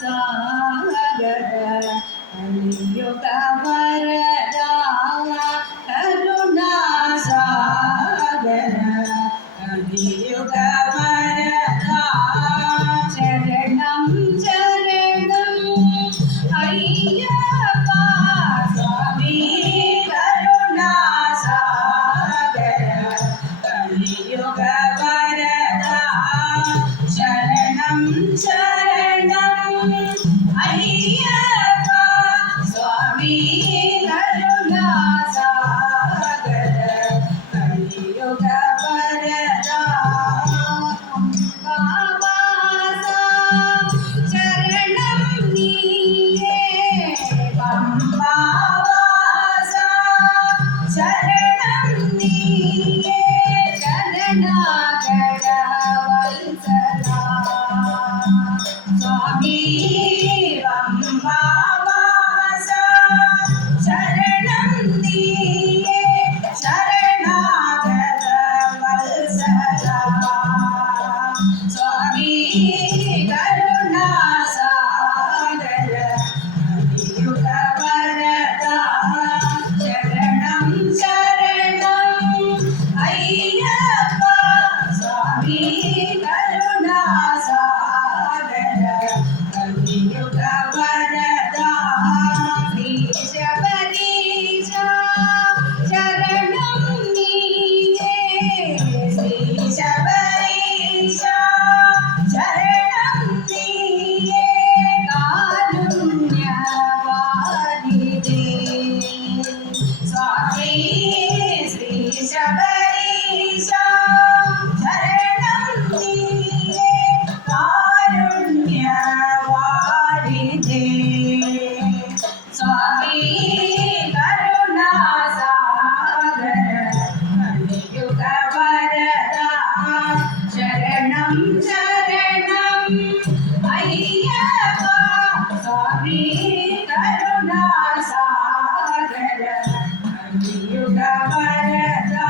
సాగర కలియుగ వరదా కరుణా సాగర కలియుగ వరదా శరణం శరణం అయ్యప్ప స్వామి కరుణా సాగర కలియుగ వరదా శరణం శరణం అయ్యప్ప స్వామి కరుణా సాగర కలియుగ వరదా బాబాస శరణం నీయే పంబావాస శరణం నీయే శరణాగత వత్సలా స్వామి పంబావాస శరణం నీయే శరణాగత వత్సలా స్వామి కరుణా సాగర కలియుగ వరదా శరణం శరణం అయ్యప్ప స్వామి కరుణా సాగర కలియుగ వరదా శ్రీ శబరీశ శరణం నీయే శ్రీ శబరీశ శరణం నీయే కారుణ్యవారిదే స్వామి శ్రీ శబరీశ శరణం నీయే కారుణ్యవారిదే స్వామి కరుణా సాగర కలియుగ వరదా శరణం శరణం అయ్యప్ప స్వామి కరుణా సాగర కలియుగ వరదా